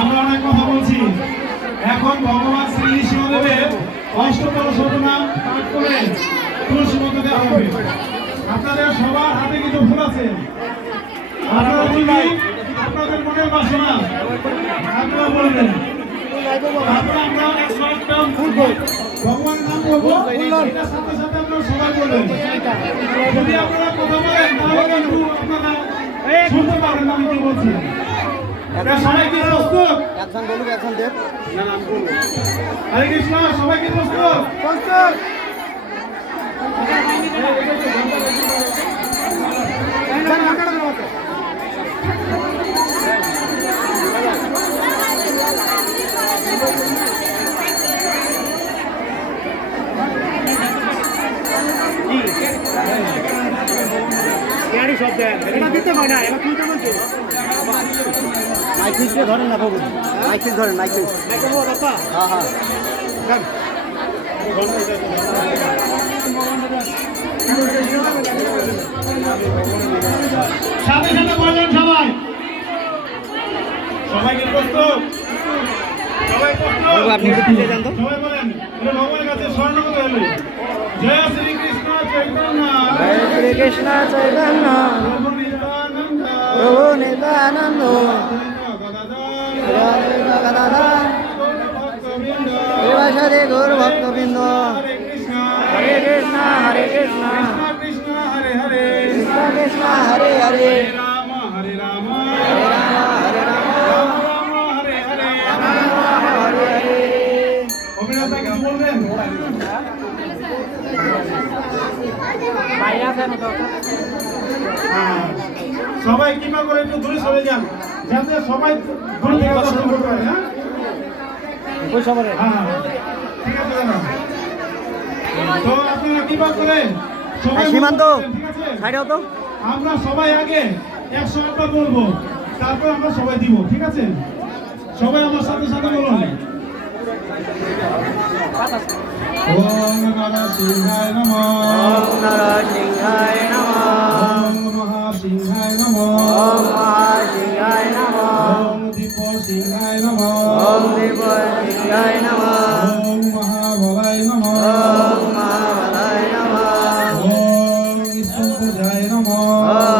আমরা অনেক কথা বলছি। এখন ভগবান শ্রী নৃসিংহদেবের অষ্টতর শতনাম পাঠ করে তুলসী মধ্যে দেওয়া হবে। আপনাদের সবার হাতে কিন্তু ফুল আছে। আপনারা আপনাদের মনের বাসনা, আপনারা বলবেন ভগবানের নাম বলব। সাথে সাথে আপনারা সবাই বলবেন। যদি আপনারা কথা বলেন, তাহলে আপনারা শুনতে পারেন না আমি কি বলছি সবাই কি প্রস্তুত একজন বলুক একজন দেব হরে কৃষ্ণ সবাই কি প্রস্তুত প্রস্তুত মাইক ফিসকে ধরেন না বাবু মাইক ফিস ধরেন মাইক ফিস হ্যাঁ হ্যাঁ। সাথে সাথে বললেন সবাই সবাই। কি প্রস্তুত। সবাই প্রস্তুত। আপনি একটু পিছিয়ে যান তো। সবাই বলেন এটা ভগবানের কাছে স্বর্ণ কথা হলো জয় শ্রী কৃষ্ণ চৈতন্য শ্রী কৃষ্ণ চৈতন্য প্রভু ভক্তবৃন্দ শিবাসাদি গৌর ভক্তবৃন্দ হরে কৃষ্ণ হরে কৃষ্ণ। হরে কৃষ্ণ কৃষ্ণ হরে হরে। সবাই কৃপা করে একটু দূরে সরে যান যাতে সবাই দূর থেকে দর্শন করতে পারে হ্যাঁ? হ্যাঁ ঠিক আছে দাদা তো আপনারা কৃপা করে সবাই হ্যাঁ, সীমান্ত। ঠিক আছে? আমরা সবাই আগে একশো আটটা বলব তারপর আমরা সবাই দিব ঠিক আছে? সবাই আমার সাথে সাথে বলুন। ওম নরসিংহায় নমঃ ওম নরসিংহায় নমঃ ওম মহাসিংহায় নমঃ ওম মহাসিংহায় নমঃ ওম দীপ সিংহায় নমঃ। ওম দেব সিংহায় নমঃ। ওম মহাবলায় নমঃ। ওম মহাবলায় নমঃ। ওম স্তম্ভজায় নমঃ। ওম স্তম্ভজায়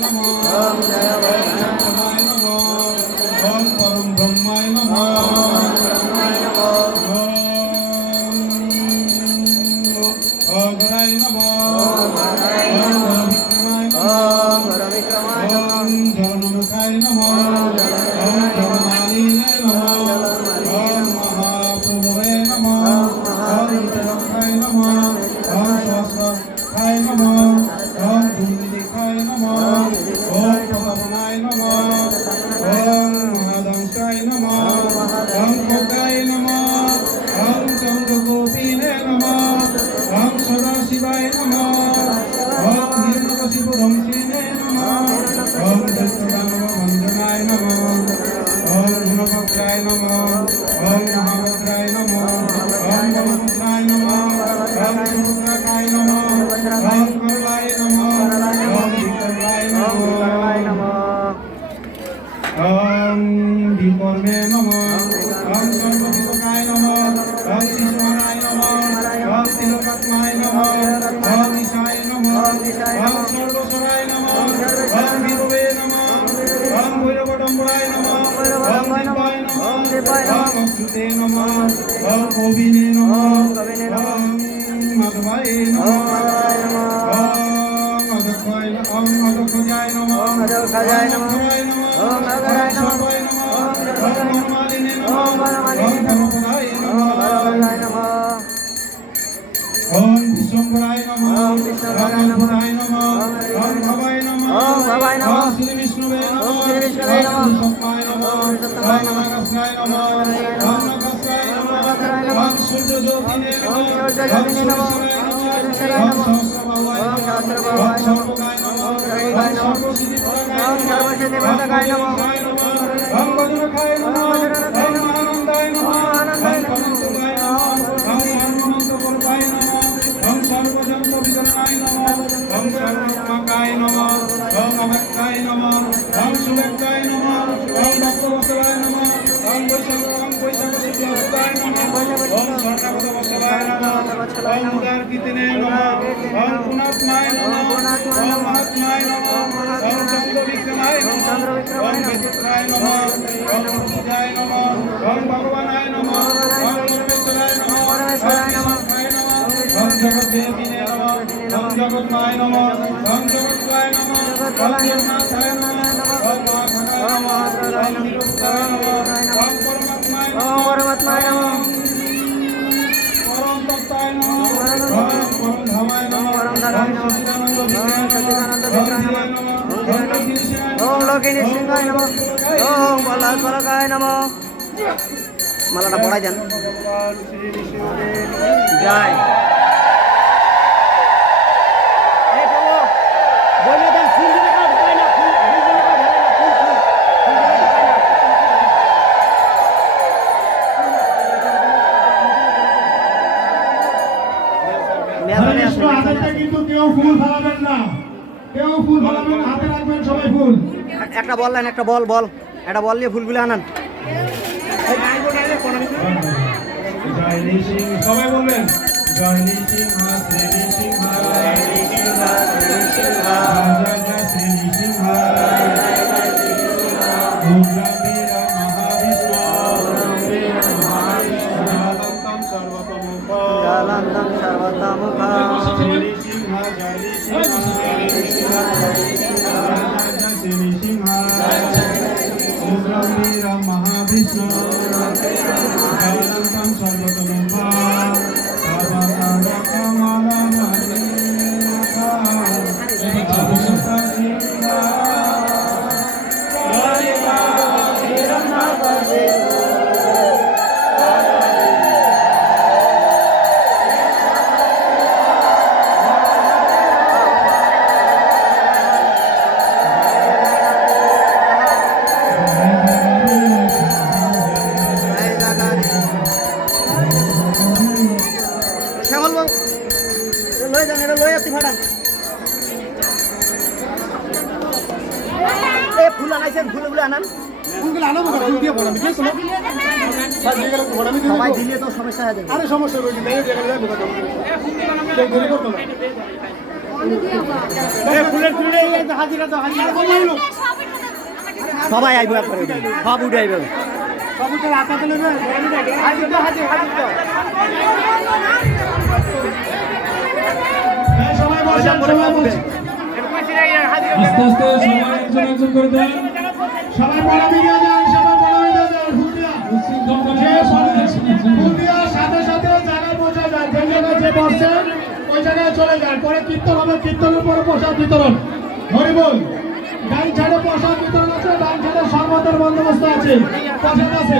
জয়ভদ্রনায় নমঃ ওম জয় পরমায় নমঃ ওম পরম ব্রহ্মায় নমঃ ব্রহ্মায় নমঃ ওম অঘরায় নমঃ ওম মহাদংশায় নমঃ ওম খোকায় নমঃ ওম চন্দ্রগোপীনে নমঃ ওম সদাশিবায় নমঃ ওম হিরণ্যকশিপুরংসিনে নমঃ ওম দৈত্যদানবভঞ্জনায় নমঃ ওম গুণভদ্রায় নমঃ ওম মহাভদ্রায় নমঃ ওম ওম শিশুমারায় নমঃ ওম তিলকাত্মায় নমঃ ওম ঈশায় নমঃ ওম সর্বস্বরায় নমঃ ওম বিভবে নমঃ ওম ভৈরবডম্বরায় নমঃ ওম দিব্যায় নমঃ ওম অশ্রুতে নমঃ ওম কবিনে নমঃ ওম মাধবায় ওম নমঃ মাধবায় নমঃ ওম অদক্ষায় ওম অদক্ষজায় নমঃ ওম অদক্ষজায় নমঃ অঘরায় নমঃ ওম অঘরায় নমঃ সর্বায় নমঃ ওম ওম বনমালিনে নমঃ ওম ওম নমঃ শঙ্করায় নমঃ ওম ওম নমঃ। ভবায় নমঃ ওম ভবায় নমঃ ওম ভবায় নমঃ। ওম শ্রী বিষ্ণুবে নমঃ ওম শ্রী বিষ্ণুবে নমঃ। ওম পুরুষোত্তমায় নমঃ ওম ওম পুরুষোত্তমায় নমঃ। নমঃ ওম নমঃ নমঃ। ওম সূর্যজ্যোতিনে নমঃ ওম সূর্যজ্যোতিনে নমঃ। ওম সুরেশ্বরায় ওম নমঃ। ওম নমঃ সহস্রবাহুয় ওম নমঃ। সর্বগায় নমঃ ওম ওম সর্বগায় নমঃ। ওম নমঃ সর্বসিদ্ধিপ্রদায় নমঃ। ওম বজ্রখায় নমঃ ওম বজ্রখায় ওম নমঃ ওম সর্বমকায় নমঃ ওম অব্যক্তায় নমঃ ওম সুব্যক্তায় নমঃ ওম ভক্তবৎসলায় নমঃ ওম বৈশাখ ওম বৈশাখ সিদ্ধিহস্তায় নমঃ ওম স্বর্ণাগত বৎসলায় নমঃ ওম উদারকীর্তিনে নমঃ ওম পুনাত্মায় নমঃ জগদ্দেবিনে নমঃ ওম নমঃ ওম জগৎরায় নমঃ ওম জগন্নাথায় নমঃ ওম মহাভাগায় নমঃ ওম নিরুক্তায় নমঃ ওম পরমাত্মায় নমঃ পরম তত্ত্বায় নমঃ পরম ধামায় নমঃ পরম ধামায় নমঃ। সচ্চিদানন্দ বিগ্রহায় নমঃ ওম লোকিনী সিংহায় নমঃ ওম বল্লাল পরকায় নমঃ মালাটা পড়াই দেন জয় মেহরবানি হাতেরটা কিন্তু কেউ ফুল ফেলাবেন না। কেউ ফুল ফেলাবেন হাতে রাখবেন সবাই ফুল। একটা বল নেন একটা বল বল। একটা বল নিয়ে ফুলগুলো আনান। সবাই বলবেন জয় সিংহ শ্রী সিংহ জয় Ram Mahavishnu Ganam Sarvatamam দিয়ে সবাই দিলে তো সমস্যা হয়ে যাবে। আরে সমস্যা। সবাই আইব একবারে সব উঠে আইব। সবুজের আকাতে নেবে, হাজির দাও, হাজির, হাজির দাও। সবাই বসেন সবাই বসেন আস্তে আস্তে সবাই একজন একজন করে দেন। সবাই বড় দিয়ে যান সবাই বড় দিয়ে যান ফুল দিয়া উচ্ছৃঙ্খল করে যে সবাই একজন একজন ফুল করে। দিয়া সাথে সাথে জায়গায় পৌঁছে যান যে জায়গায় যে বসছেন ওই জায়গায় চলে যান। পরে কীর্তন হবে কীর্তনের পরে প্রসাদ বিতরণ। হরি বল। ডান ছাড়ে প্রসাদ বিতরণ আছে ডান ছাড়ে সর্বতের বন্দোবস্ত আছে। প্রসাদ আছে।